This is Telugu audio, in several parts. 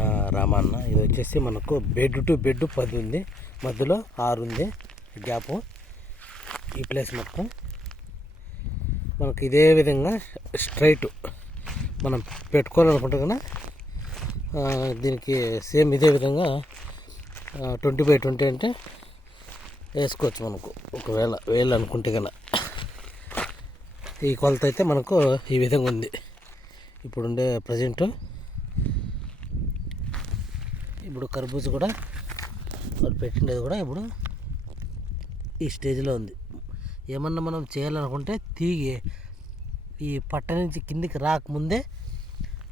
నా రామన్న. ఇది వచ్చేసి మనకు బెడ్ టు బెడ్ 10 ఉంది, మధ్యలో 6 ఉంది గ్యాపు. ఈ ప్లేస్ మొత్తం మనకు ఇదే విధంగా స్ట్రైట్ మనం పెట్టుకోవాలనుకుంటే కన్నా దీనికి సేమ్ ఇదే విధంగా 20x20 అంటే వేసుకోవచ్చు మనకు, ఒకవేళ వేలు అనుకుంటే కన్నా. ఈ కొలత అయితే మనకు ఈ విధంగా ఉంది ఇప్పుడుండే ప్రజెంటు. ఇప్పుడు కర్బూజ కూడా వాళ్ళు పెట్టినది కూడా ఇప్పుడు ఈ స్టేజ్లో ఉంది. ఏమన్నా మనం చేయాలనుకుంటే తీగి ఈ పట్ట నుంచి కిందికి రాకముందే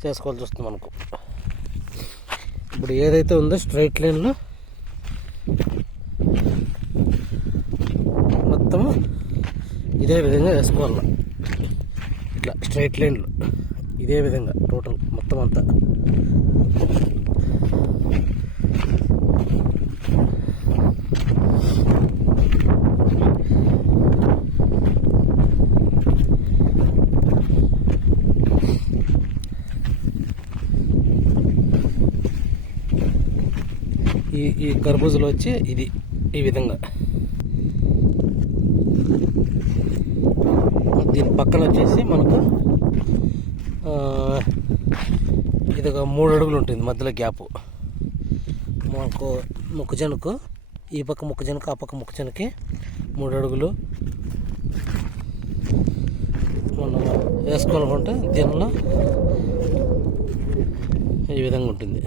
చేసుకోవాల్సి వస్తుంది మనకు. ఇప్పుడు ఏదైతే ఉందో స్ట్రైట్ లైన్లో మొత్తము ఇదే విధంగా వేసుకోవాలి. ఇట్లా స్ట్రైట్ లైన్లో ఇదే విధంగా టోటల్ మొత్తం అంతా. ఈ కర్బూజలో వచ్చి ఇది ఈ విధంగా. దీని పక్కన వచ్చేసి మనకు ఇది ఒక 3 అడుగులు ఉంటుంది మధ్యలో గ్యాపు. మనకు మొక్కజొన్నకు ఈ పక్క మొక్కజొన్నకు ఆ పక్క మొక్కజొన్నకి 3 అడుగులు మనం వేసుకోవాలనుకుంటే దీనిలో ఈ విధంగా ఉంటుంది.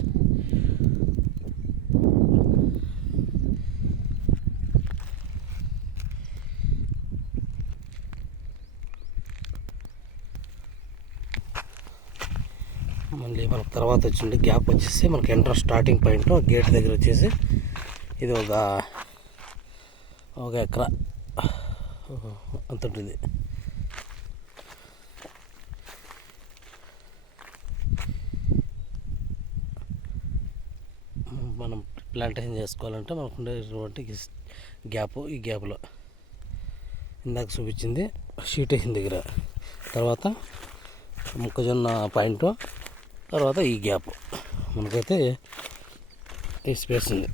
మళ్ళీ మనకు తర్వాత వచ్చింది గ్యాప్ వచ్చేసి మనకి ఎంటర్ స్టార్టింగ్ పాయింట్ గేట్ దగ్గర వచ్చేసి ఇది ఒక ఎకరా అంత ఉంటుంది. మనం ప్లాంటేషన్ చేసుకోవాలంటే మనకు ఉండేటువంటి గ్యాప్, ఈ గ్యాప్లో ఇందాక చూపించింది షీట్ వేసిన దగ్గర, తర్వాత మొక్కజొన్న పాయింట్, తర్వాత ఈ గ్యాప్ మనకైతే ఈ స్పేస్ ఉంది.